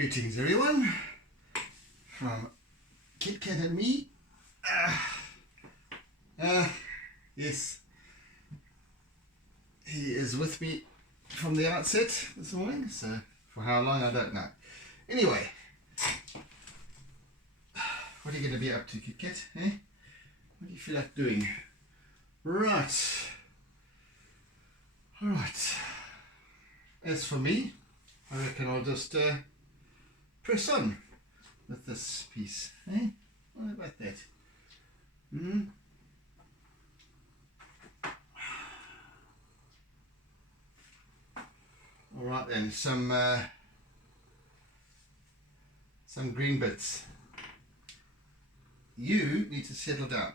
Greetings everyone from Kit Kat and me. Yes, he is with me from the outset this morning, so for how long I don't know. Anyway, what are you going to be up to, Kit Kat? Eh? What do you feel like doing? Right. Alright. As for me, I reckon I'll just press on with this piece. Eh? What about that? Alright then, some green bits. You need to settle down.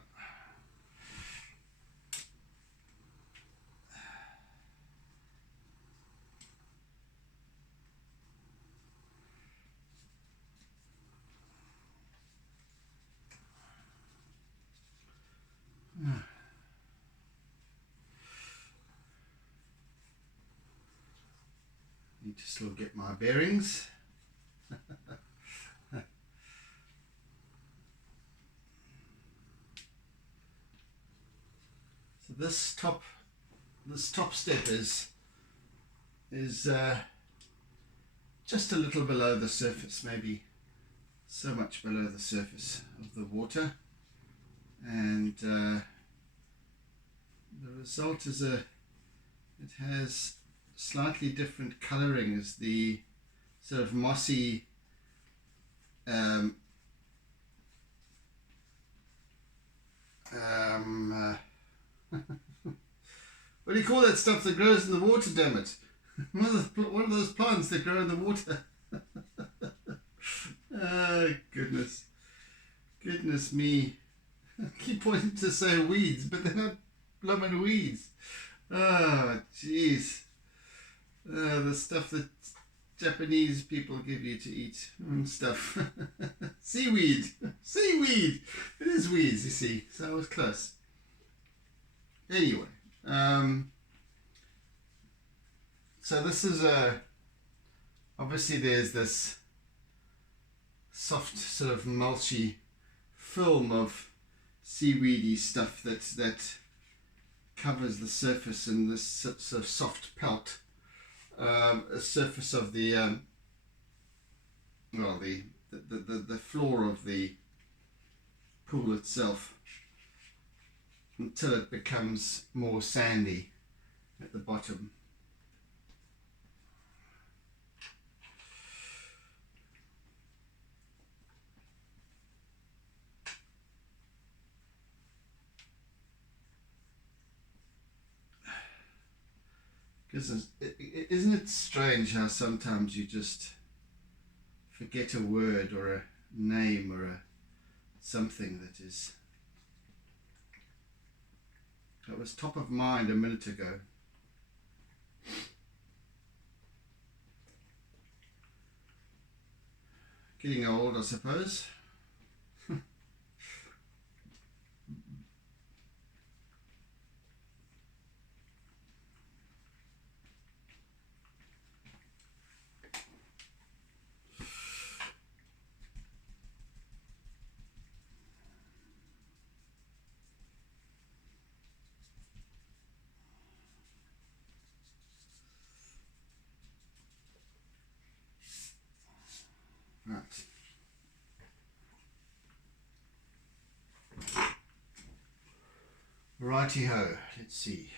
Need to still get my bearings. So this top step is just a little below the surface, maybe so much below the surface of the water, and the result is it has slightly different colouring as the sort of mossy what do you call that stuff that grows in the water, damn it? One of those plants that grow in the water. Oh, goodness me. I keep wanting to say weeds, but they're not blooming weeds. Oh, jeez. The stuff that Japanese people give you to eat and stuff. Seaweed. Seaweed. It is weeds, you see. So I was close. Anyway. So this is obviously there's this soft sort of mulchy film of seaweedy stuff that covers the surface in this sort of soft pelt. A surface of the the floor of the pool itself, until it becomes more sandy at the bottom. Isn't it strange how sometimes you just forget a word or a name or something that was top of mind a minute ago. Getting old, I suppose. Right. Righty-ho, let's see.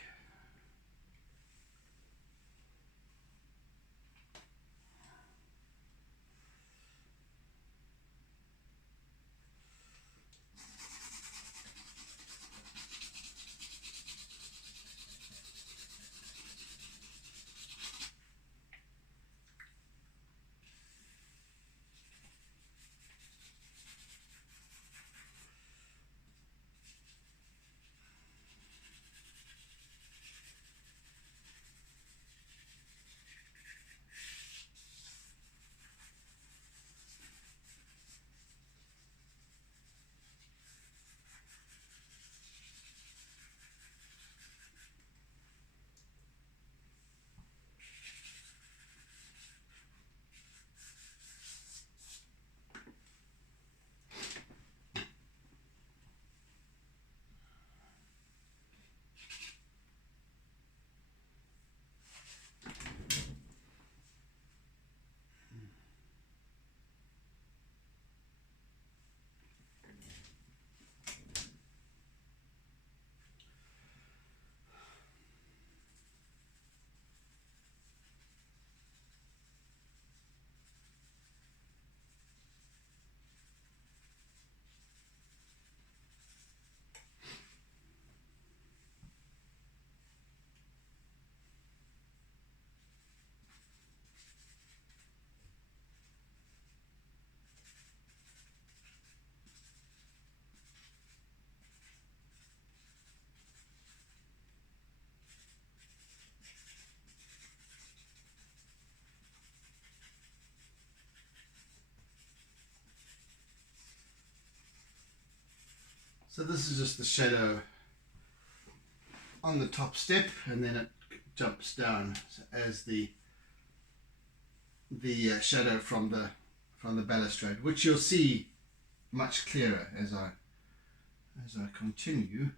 So this is just the shadow on the top step, and then it jumps down as the shadow from the balustrade, which you'll see much clearer as I continue.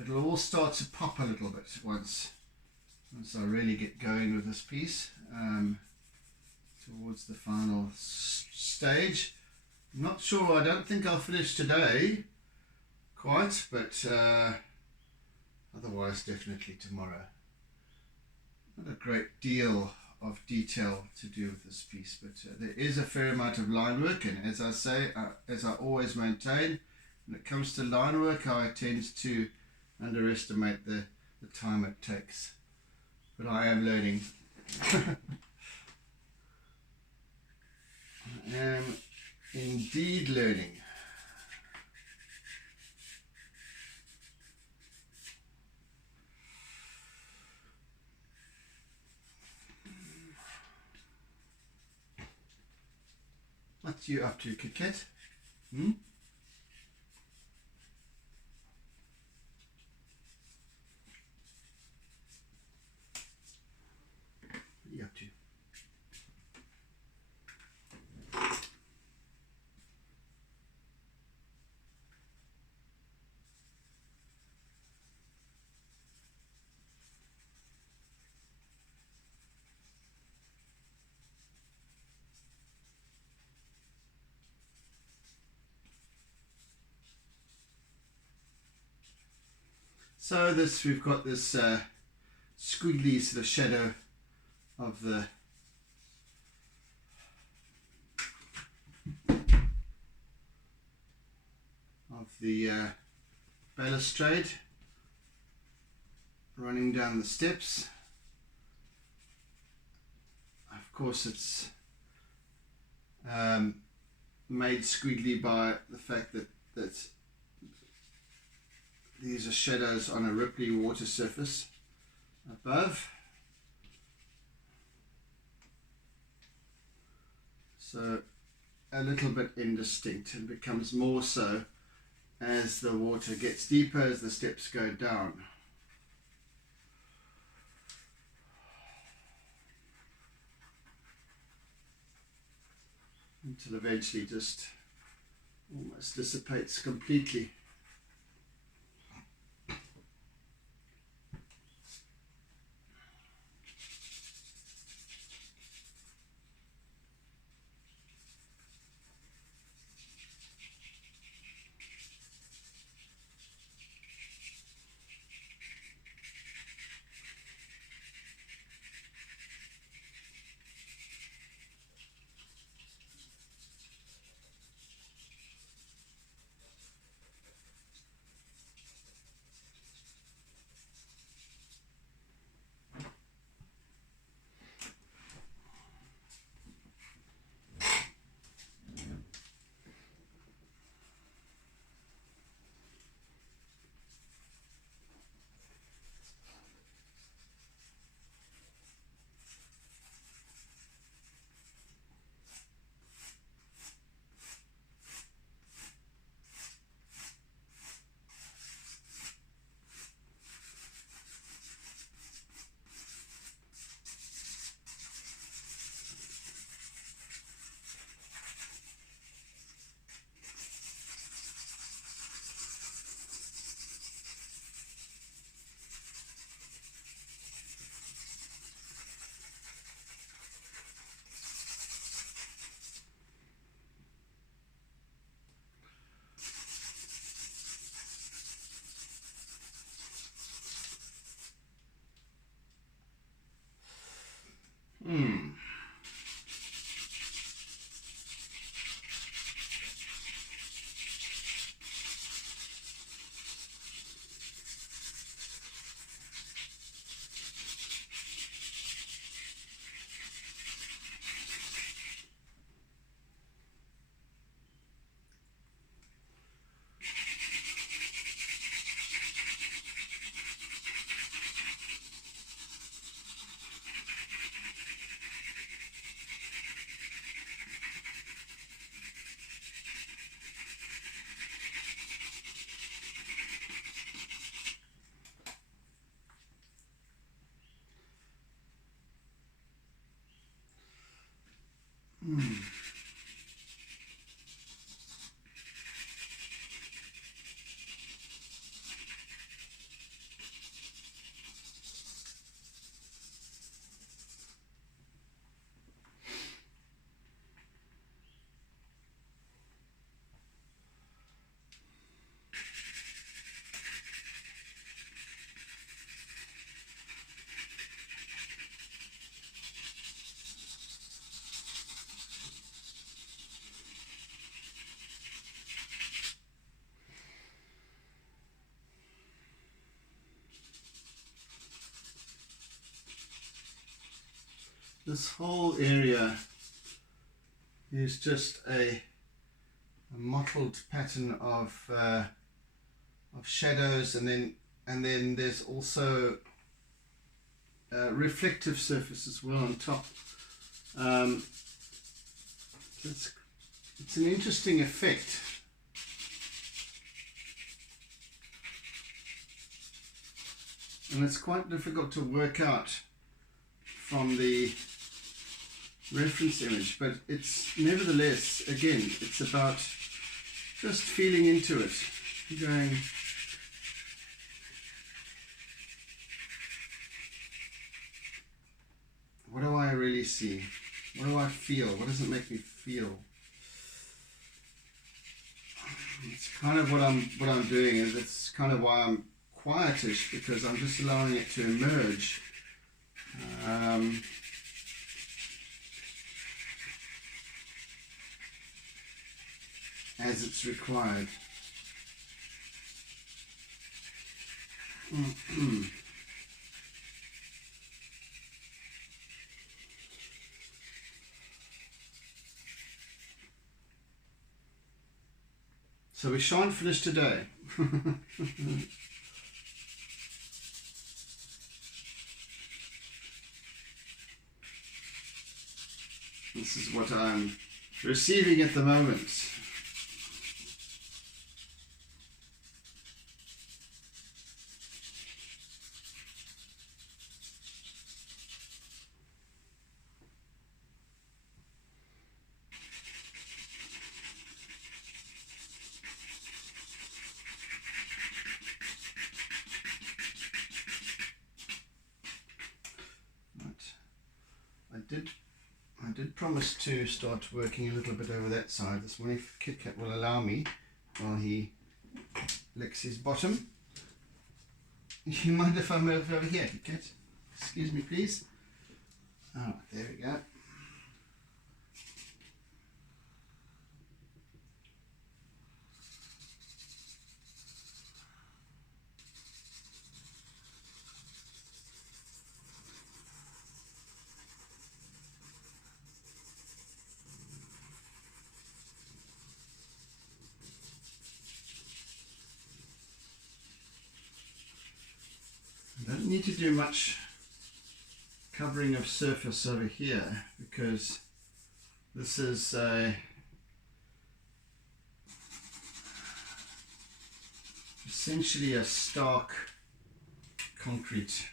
It'll all start to pop a little bit once I really get going with this piece, towards the final stage. I'm not sure, I don't think I'll finish today quite, but otherwise definitely tomorrow. Not a great deal of detail to do with this piece, but there is a fair amount of line work, and as I say, as I always maintain, when it comes to line work, I tend to underestimate the time it takes, but I am learning. I am indeed learning. What you up to, Kit Kat? Hmm? What are you up to? So we've got this squiggly sort of shadow of the balustrade running down the steps. Of course, it's made squiggly by the fact that these are shadows on a ripply water surface above. So a little bit indistinct, and becomes more so as the water gets deeper, as the steps go down. Until eventually just almost dissipates completely. this whole area is just a mottled pattern of shadows, and then there's also reflective surface as well on top. It's an interesting effect. And it's quite difficult to work out from the reference image, but it's nevertheless, again, it's about just feeling into it, going, what do I really see? What do I feel? What does it make me feel? It's kind of what I'm doing, and it's kind of why I'm quietish, because I'm just allowing it to emerge. As it's required. So we shan't finish today. This is what I'm receiving at the moment. I did promise to start working a little bit over that side this morning, if Kit Kat will allow me, while he licks his bottom. You mind if I move over here, Kit Kat? Excuse me, please. Oh, there we go. Don't need to do much covering of surface over here, because this is essentially a stark concrete.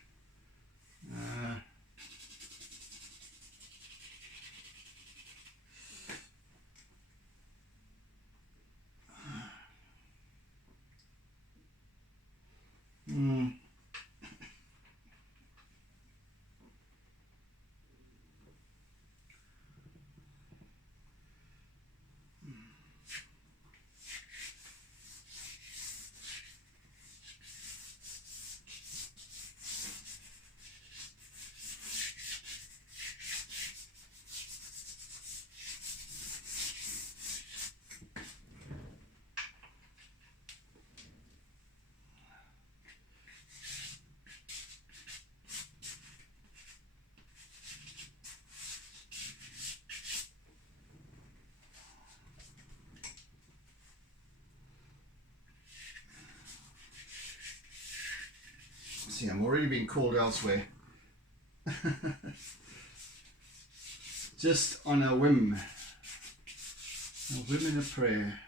See, I'm already being called elsewhere. Just on a whim and a prayer.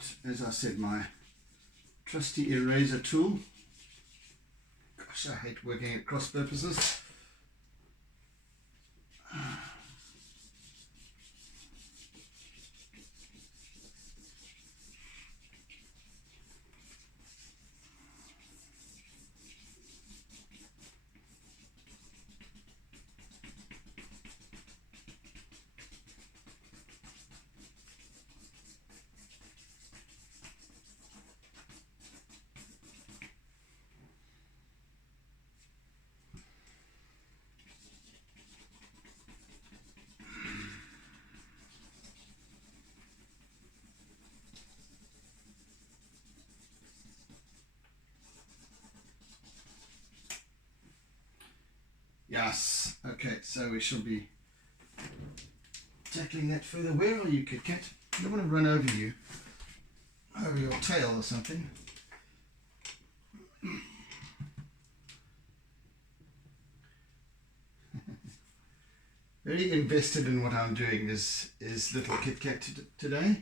out, as I said, my trusty eraser tool. Gosh, I hate working at cross purposes. Yes, okay, so we shall be tackling that further. Where are you, Kit Kat? I don't want to run over you, over your tail or something. Very invested in what I'm doing is little Kit Kat today.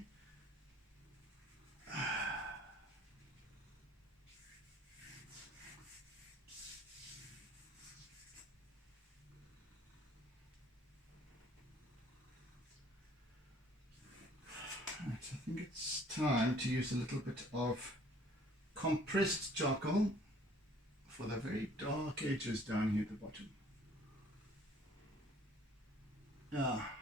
Right, I think it's time to use a little bit of compressed charcoal for the very dark edges down here at the bottom. Ah.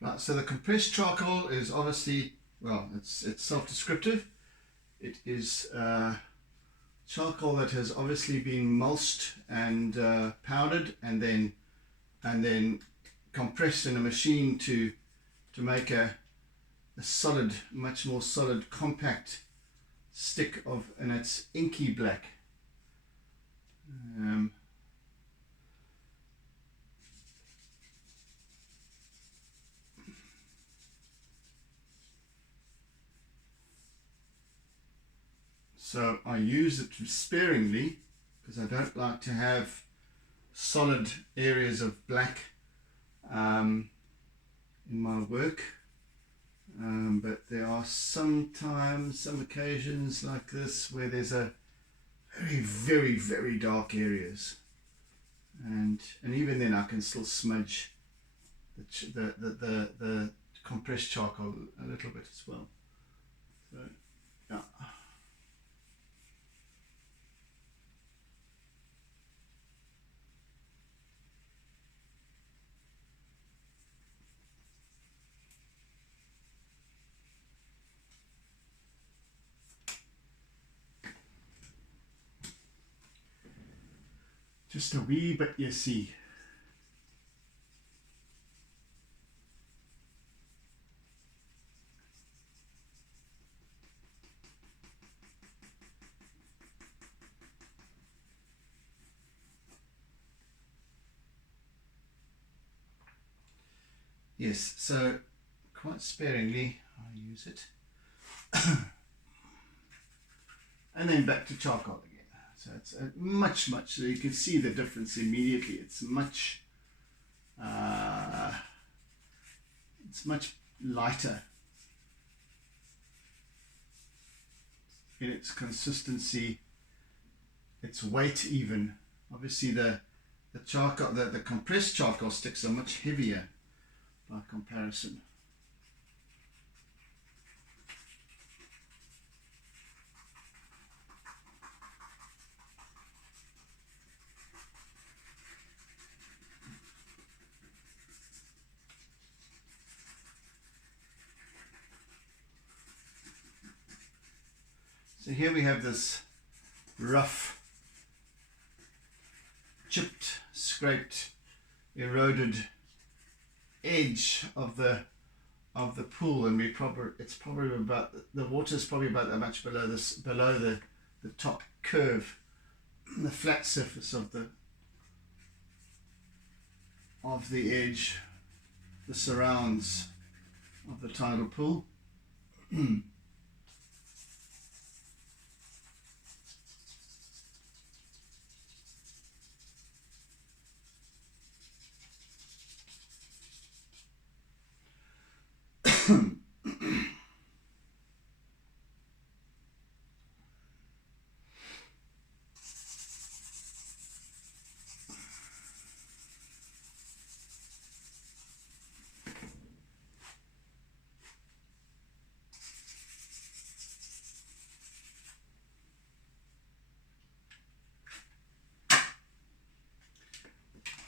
Right, so the compressed charcoal is obviously, well, it's self-descriptive. It is charcoal that has obviously been mulched and powdered and then compressed in a machine to make a solid, much more solid, compact stick of, and it's inky black. So I use it sparingly because I don't like to have solid areas of black in my work. But there are sometimes, some occasions like this where there's a very, very, very dark areas. And even then I can still smudge the compressed charcoal a little bit as well. So, yeah. Just a wee bit, you see. Yes, so quite sparingly I use it. And then back to charcoal again. So it's much, so you can see the difference immediately. It's much lighter in its consistency, its weight even. Obviously the charcoal, the compressed charcoal sticks are much heavier by comparison. So here we have this rough, chipped, scraped, eroded edge of the pool, and it's probably about, the water is probably about that much below the top curve, the flat surface of the edge, the surrounds of the tidal pool.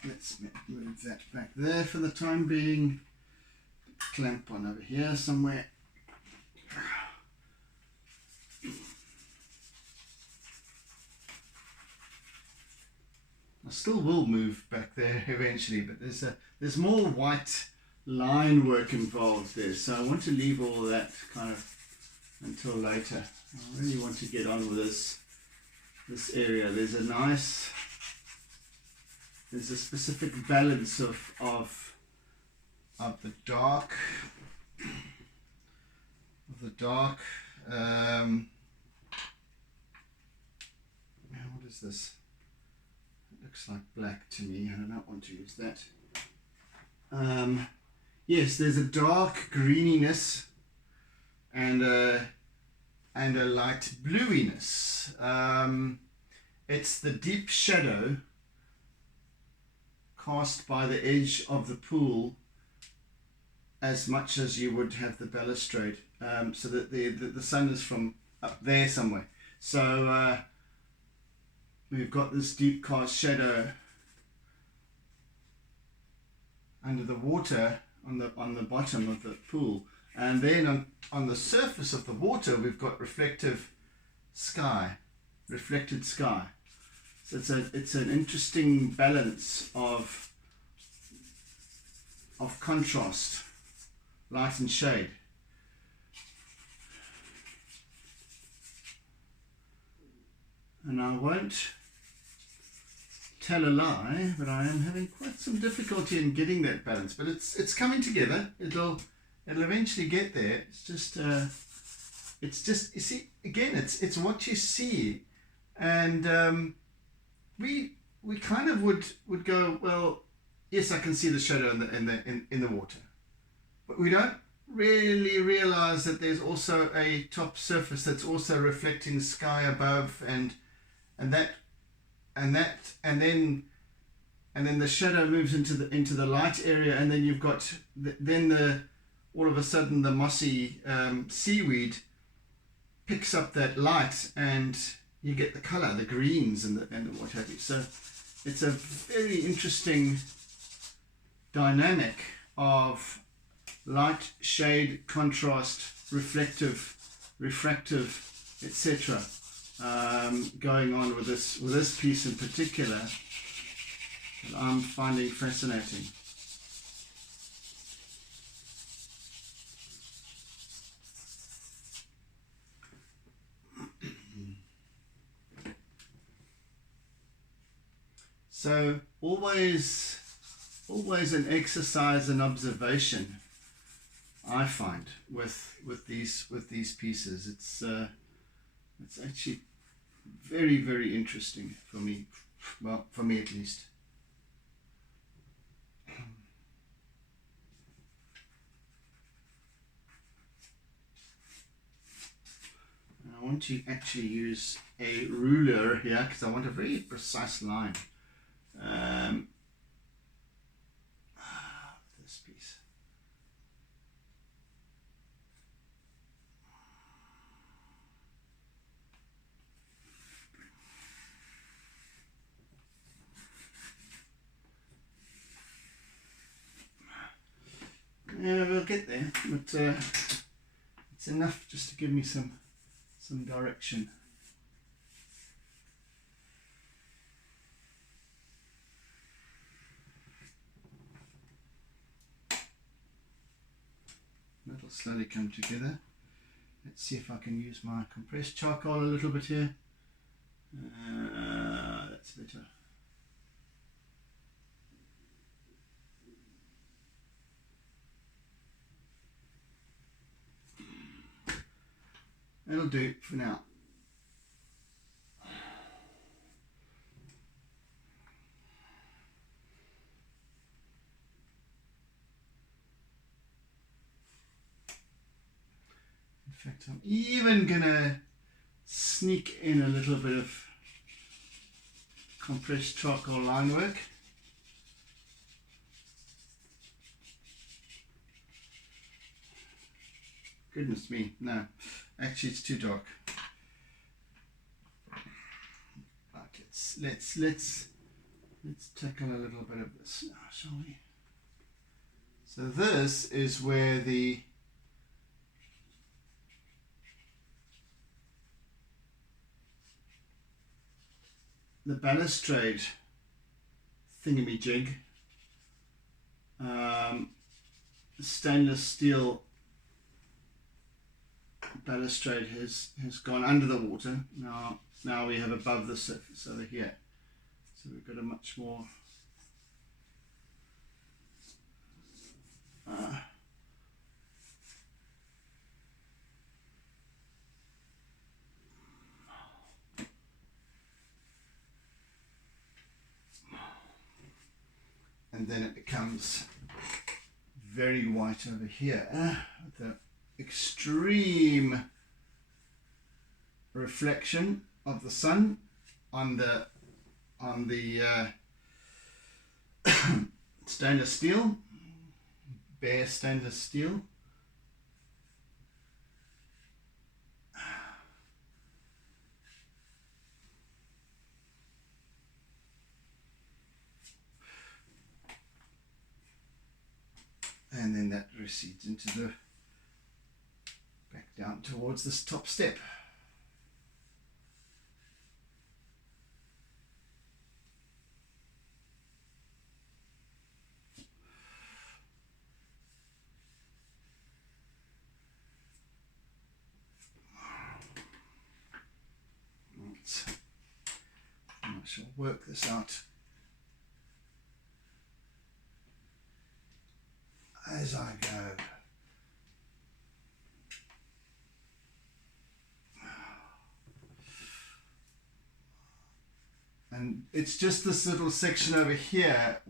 Let's move that back there for the time being. Clamp on over here somewhere. I still will move back there eventually, but there's more white line work involved there, so I want to leave all of that kind of until later. I really want to get on with this area. There's a specific balance of the dark, what is this? It looks like black to me. I do not want to use that. Yes, there's a dark greeniness and a light bluiness. It's the deep shadow cast by the edge of the pool as much as you would have the balustrade, so that the sun is from up there somewhere. So we've got this deep cast shadow under the water on the bottom of the pool, and then on the surface of the water we've got reflected sky. So it's an interesting balance of contrast, light and shade. And I won't tell a lie, but I am having quite some difficulty in getting that balance. But it's coming together. It'll eventually get there. It's just you see, again, it's what you see, and we kind of would go, well, yes, I can see the shadow in the water, but we don't really realize that there's also a top surface that's also reflecting sky above, and then the shadow moves into the light area, and then you've got all of a sudden the mossy seaweed picks up that light, and you get the color, the greens and the what have you. So it's a very interesting dynamic of light, shade, contrast, reflective, refractive, etc. Going on with this piece in particular that I'm finding fascinating. So always an exercise in observation, I find, with these pieces. It's actually very, very interesting for me. Well, for me at least. And I want to actually use a ruler here because I want a very precise line. This piece. get there, but it's enough just to give me some direction. That'll slowly come together. Let's see if I can use my compressed charcoal a little bit here. That's better. That'll do for now. In fact, I'm even gonna sneak in a little bit of compressed charcoal line work. Goodness me, no, actually it's too dark. Right, let's tackle a little bit of this now, shall we? So this is where the balustrade thingamajig, stainless steel balustrade has gone under the water. Now we have above the surface over here, so we've got a much more and then it becomes very white over here. The extreme reflection of the sun on the stainless steel, bare stainless steel. And then that recedes into the back down towards this top step. I shall work this out as I go. And it's just this little section over here,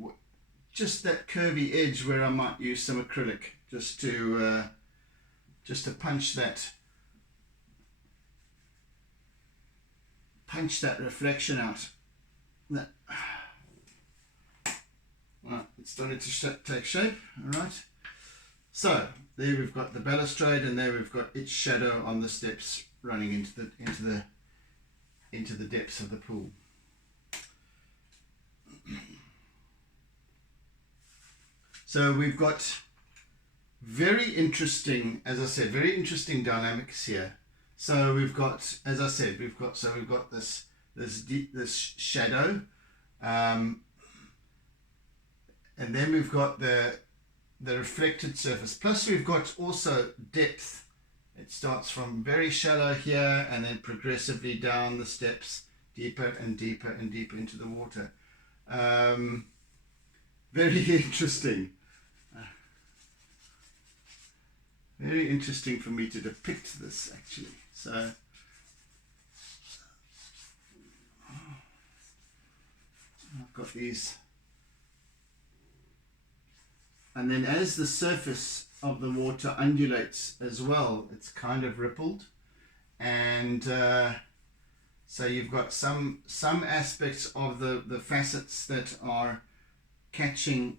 just that curvy edge where I might use some acrylic just to punch that reflection out. That, well, it's starting to take shape. All right. So there we've got the balustrade, and there we've got its shadow on the steps running into the depths of the pool. So we've got very interesting, as I said, very interesting dynamics here. So we've got, as I said, we've got this shadow, and then we've got the reflected surface. Plus we've got also depth. It starts from very shallow here and then progressively down the steps, deeper and deeper and deeper into the water. Very interesting. Very interesting for me to depict this, actually. So I've got these, and then as the surface of the water undulates as well, it's kind of rippled, and so you've got some aspects of the facets that are catching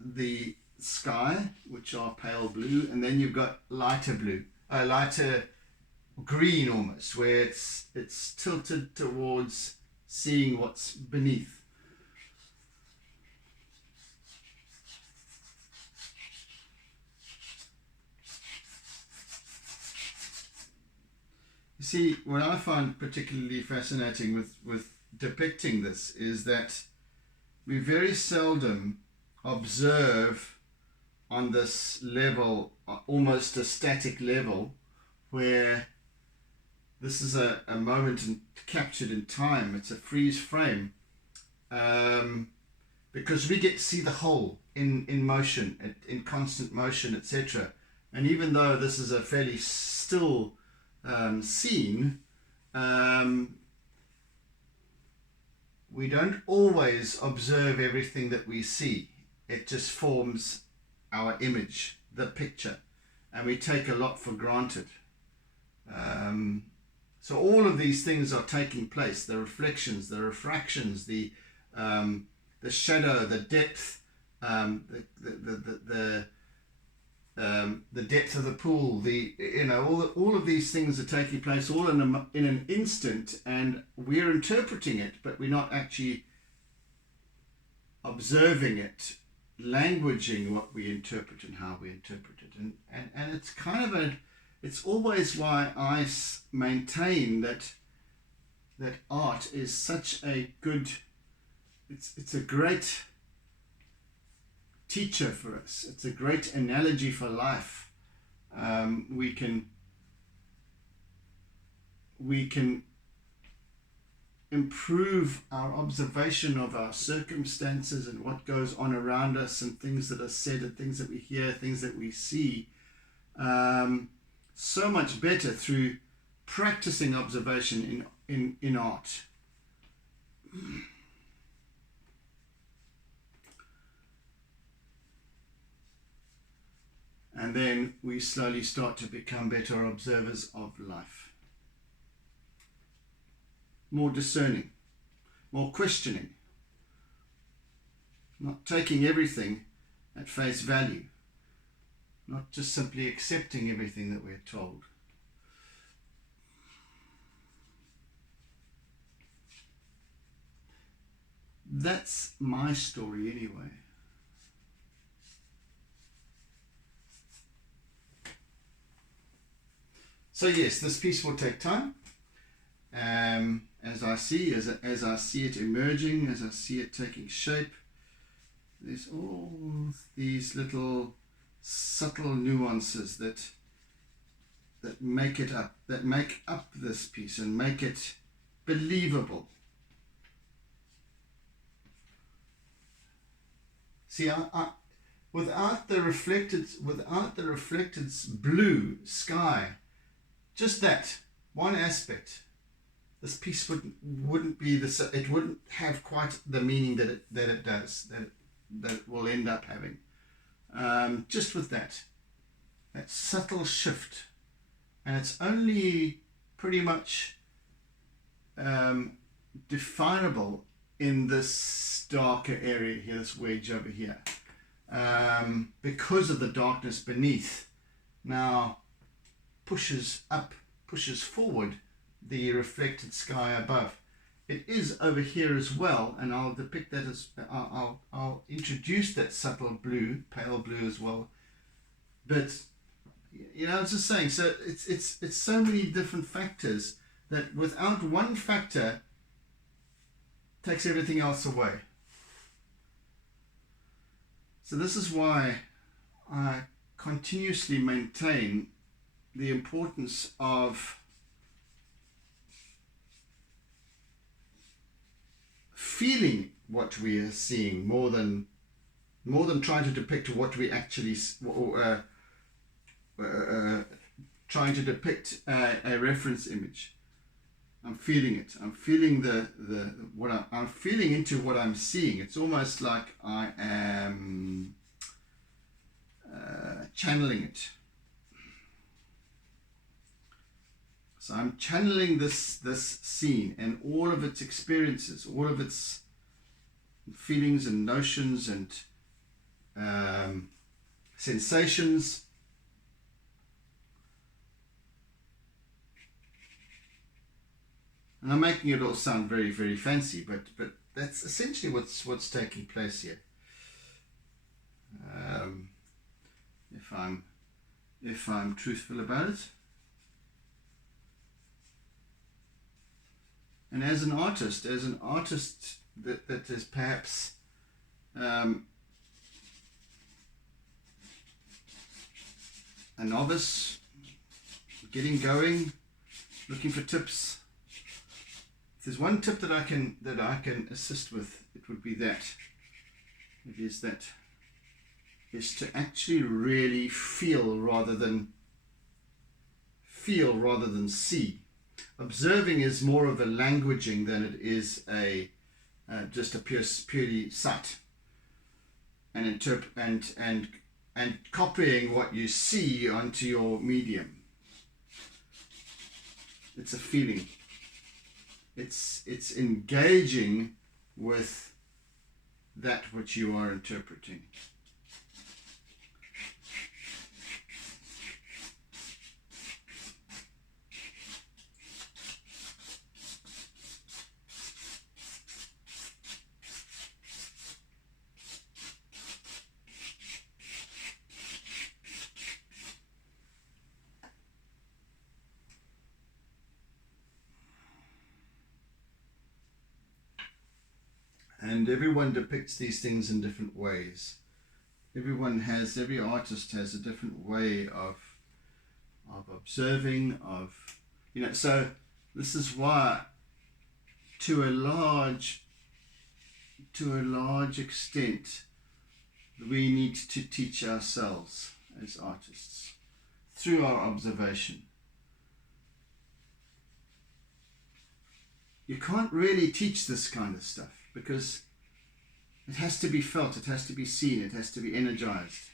the sky, which are pale blue, and then you've got lighter blue, lighter green almost, where it's tilted towards seeing what's beneath. You see, what I find particularly fascinating with depicting this is that we very seldom observe on this level, almost a static level, where this is a moment captured in time. It's a freeze frame, because we get to see the whole in motion, in constant motion, etc. And even though this is a fairly still scene, we don't always observe everything that we see. It just forms our image, the picture, and we take a lot for granted. So all of these things are taking place: the reflections, the refractions, the shadow, the depth, the depth of the pool, all of these things are taking place all in an instant, and we're interpreting it, but we're not actually observing it, languaging what we interpret and how we interpret it. And it's kind of it's always why I maintain that art is such a good, it's a great teacher for us. It's a great analogy for life. We can improve our observation of our circumstances and what goes on around us, and things that are said and things that we hear, things that we see, so much better through practicing observation in art. And then we slowly start to become better observers of life. More discerning, more questioning, not taking everything at face value, not just simply accepting everything that we're told. That's my story anyway. So yes, this piece will take time. As I see it emerging, as I see it taking shape, there's all these little subtle nuances that make it up, that make up this piece and make it believable. See, without the reflected blue sky, just that one aspect, this piece wouldn't be this. It wouldn't have quite the meaning that it does, that it will end up having. Just with that subtle shift, and it's only pretty much definable in this darker area here, this wedge over here, because of the darkness beneath. Now pushes forward the reflected sky above. It is over here as well, and I'll depict that as I'll introduce that subtle blue, pale blue as well. But I was just saying, so it's so many different factors that without one factor takes everything else away. So this is why I continuously maintain the importance of feeling what we are seeing more than trying to depict what we actually trying to depict a reference image. I'm feeling it. I'm feeling I'm feeling into what I'm seeing. It's almost like I am channeling it. So I'm channeling this scene and all of its experiences, all of its feelings and notions and sensations. And I'm making it all sound very, very fancy, but that's essentially what's taking place here. If I'm truthful about it. And as an artist that is perhaps a novice, getting going, looking for tips, if there's one tip that I can assist with, it would be that. It is to actually really feel rather than see. Observing is more of a languaging than it is just a purely sight and copying what you see onto your medium. It's a feeling. It's engaging with that which you are interpreting. And everyone depicts these things in different ways. Every artist has a different way of observing, so this is why to a large extent we need to teach ourselves as artists through our observation. You can't really teach this kind of stuff, because it has to be felt, it has to be seen, it has to be energized.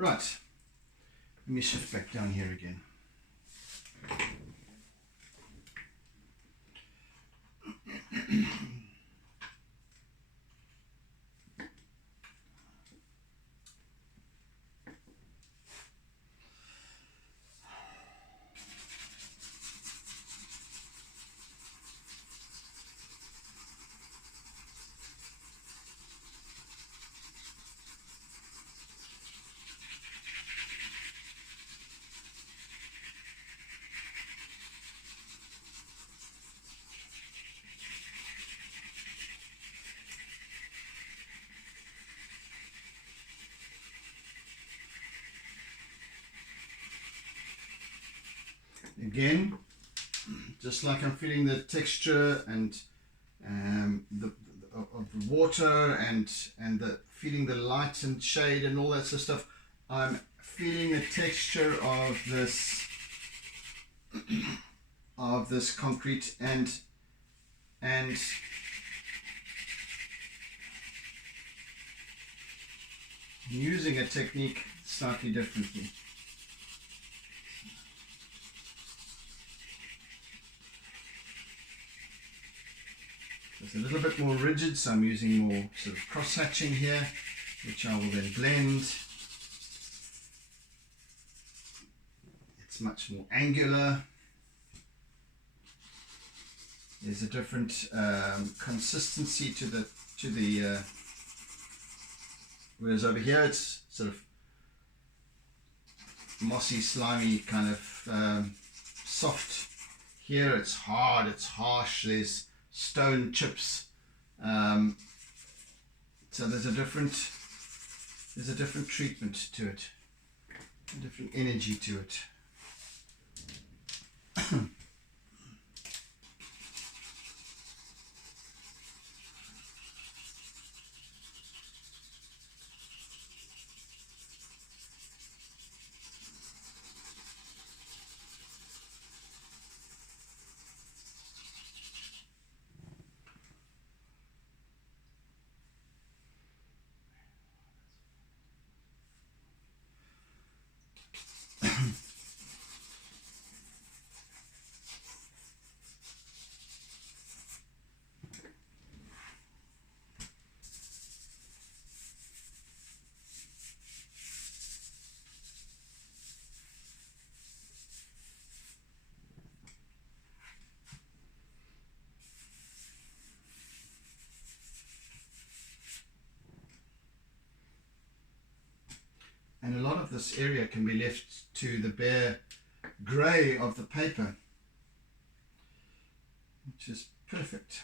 Right, let me shift back down here again. Again, just like I'm feeling the texture and of the water and feeling the light and shade and all that sort of stuff, I'm feeling the texture of this concrete and using a technique slightly differently. It's a little bit more rigid, so I'm using more sort of cross-hatching here, which I will then blend. It's much more angular. There's a different consistency to the whereas over here it's sort of mossy, slimy, kind of soft. Here it's hard, it's harsh, there's stone chips. So there's a different treatment to it, a different energy to it. And a lot of this area can be left to the bare grey of the paper, which is perfect.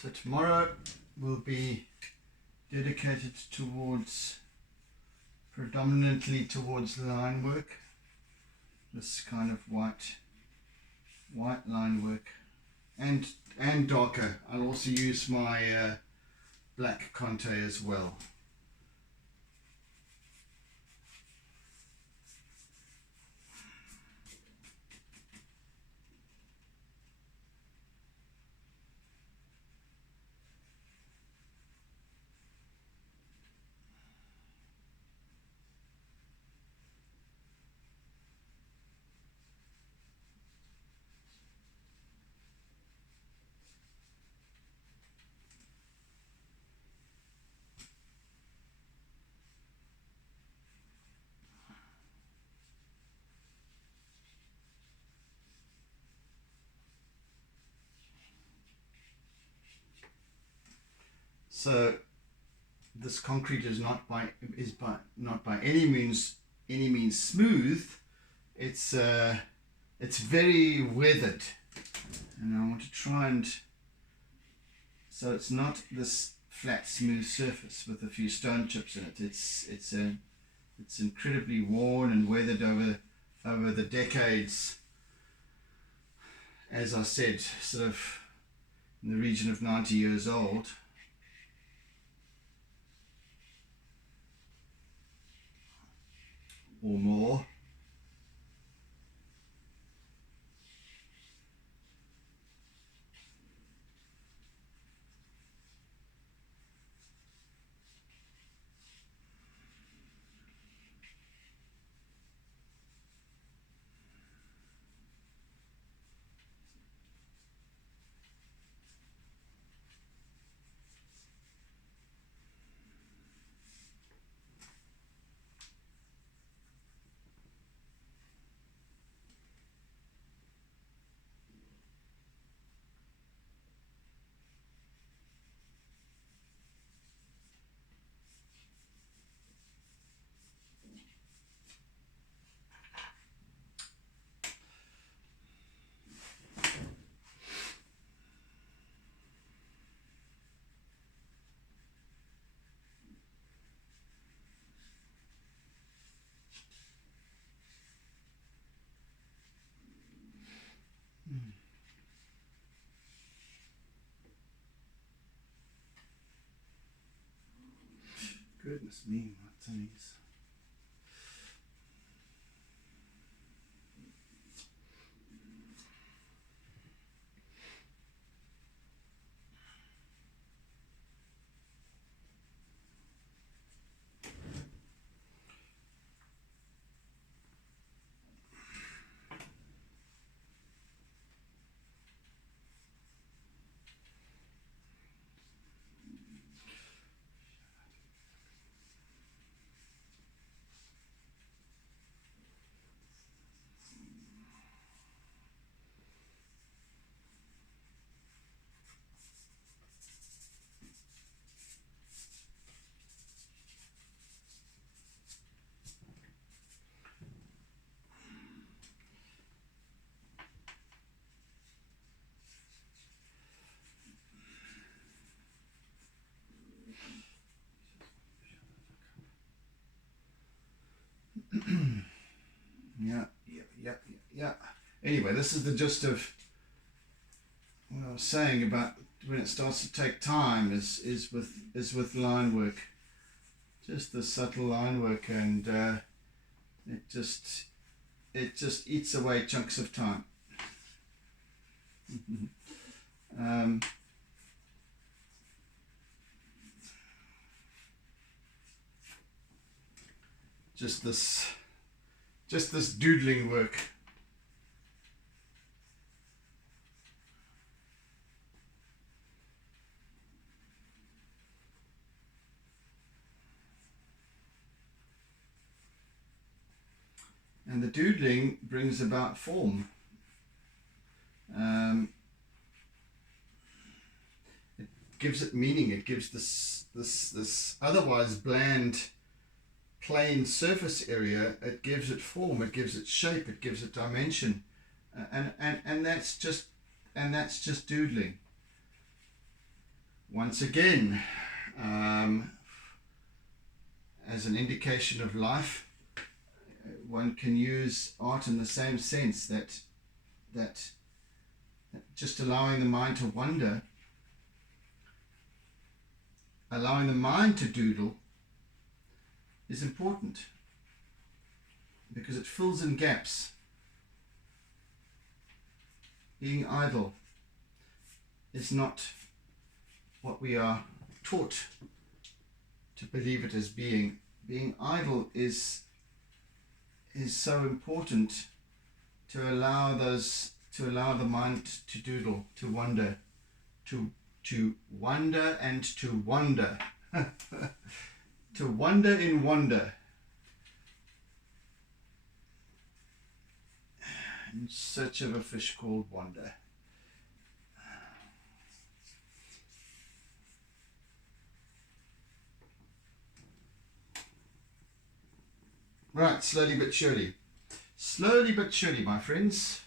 So tomorrow will be dedicated towards, predominantly towards line work, this kind of white line work, and darker. I'll also use my black Conte as well. So this concrete is not by any means smooth. It's very weathered, and I want to try and, so it's not this flat smooth surface with a few stone chips in it. It's incredibly worn and weathered over the decades. As I said, sort of in the region of 90 years old. Or more. Goodness me, my tummies. Yeah. Anyway, this is the gist of what I was saying about when it starts to take time is with line work, just the subtle line work, and it just eats away chunks of time. Just this doodling work. And the doodling brings about form. It gives it meaning. It gives this otherwise bland, plain surface area. It gives it form. It gives it shape. It gives it dimension, and that's just doodling. Once again, as an indication of life, one can use art in the same sense that just allowing the mind to wander, allowing the mind to doodle is important because it fills in gaps. Being idle is not what we are taught to believe it as being. Being idle is so important to allow the mind to doodle, to wonder, to wonder and to wonder. To wonder in wonder. In search of a fish called wonder. Right, slowly but surely. Slowly but surely, my friends.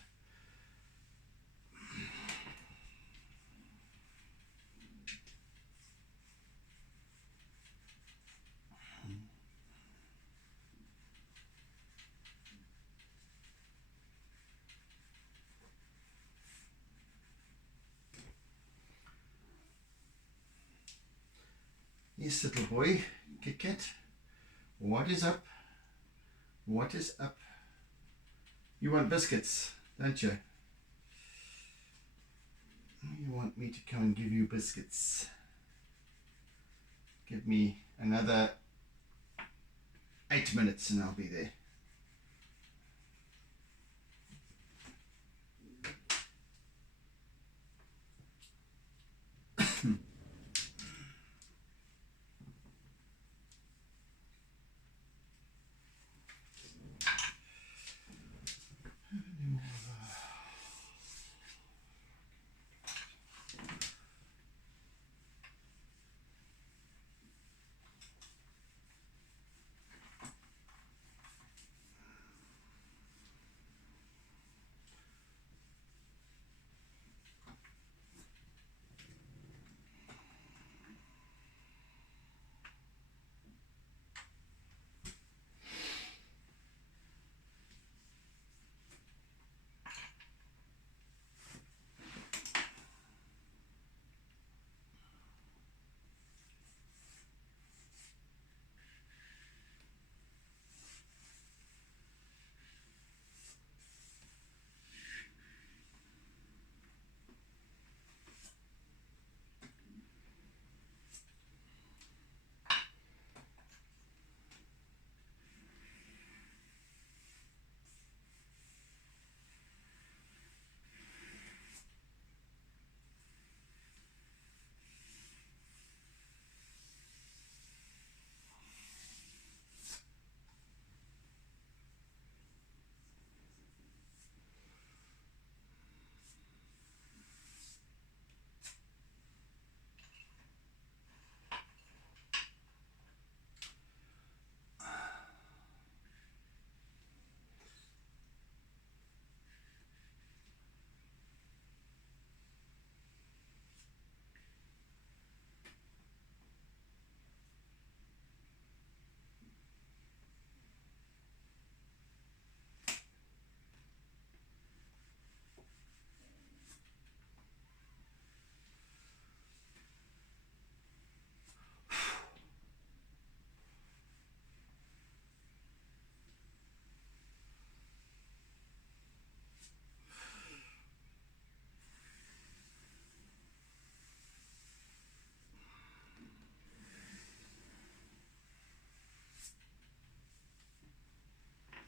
Yes, little boy, Kit Kat. What is up? What is up? You want biscuits, don't you? You want me to come and give you biscuits. Give me another 8 minutes and I'll be there.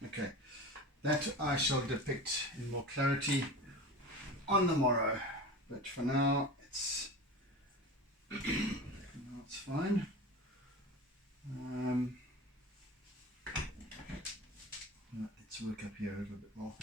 Okay, that I shall depict in more clarity on the morrow, but for now it's fine. Let's work up here a little bit more.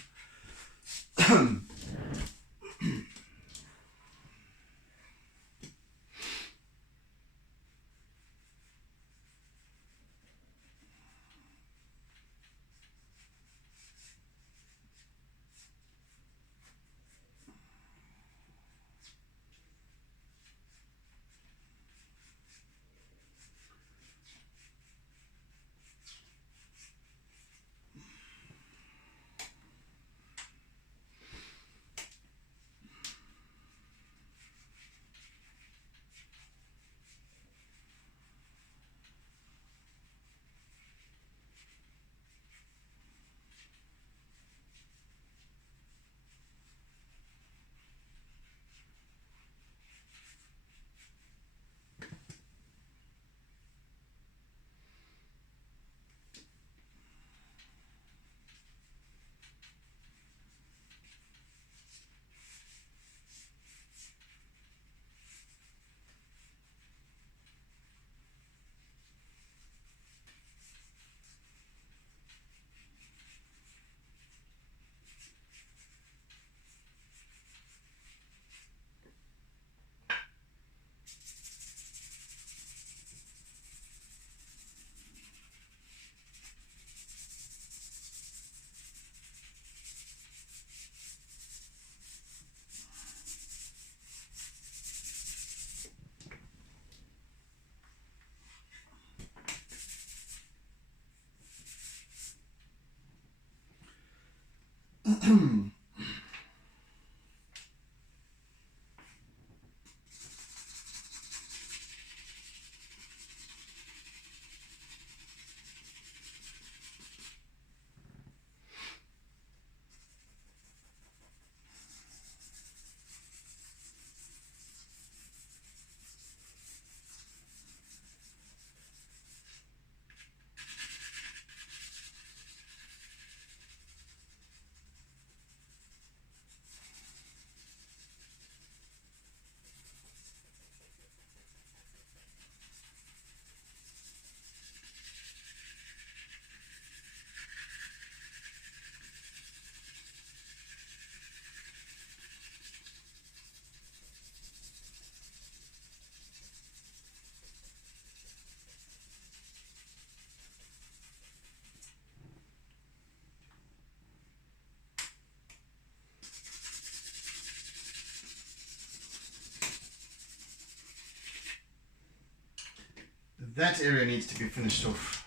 That area needs to be finished off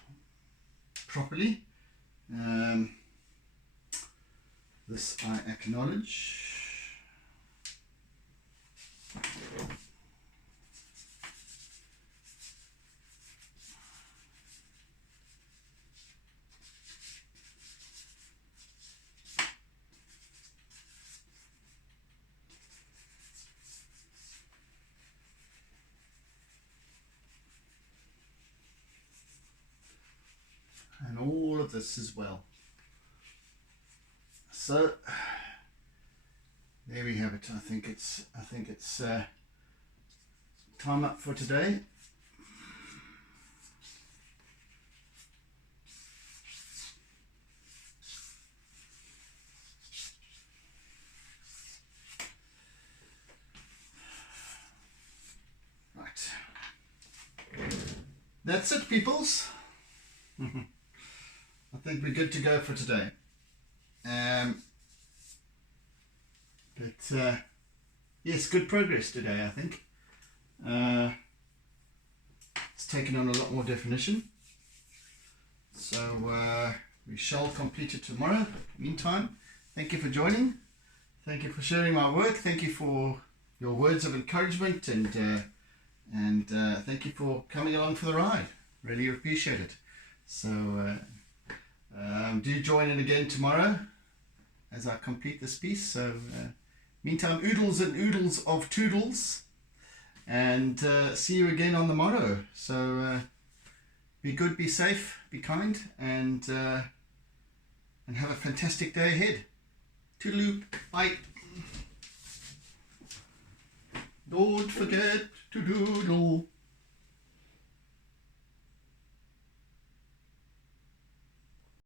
properly. This I acknowledge. And all of this as well. So there we have it. I think it's time up for today. Right. That's it, peoples. I think we're good to go for today. Yes, good progress today, I think. It's taken on a lot more definition. So we shall complete it tomorrow. Meantime, thank you for joining. Thank you for sharing my work. Thank you for your words of encouragement and thank you for coming along for the ride. Really appreciate it. So do join in again tomorrow as I complete this piece. So meantime, oodles and oodles of toodles, and see you again on the morrow. So be good, be safe, be kind, and and have a fantastic day ahead. Toodaloo. Bye. Don't forget to doodle.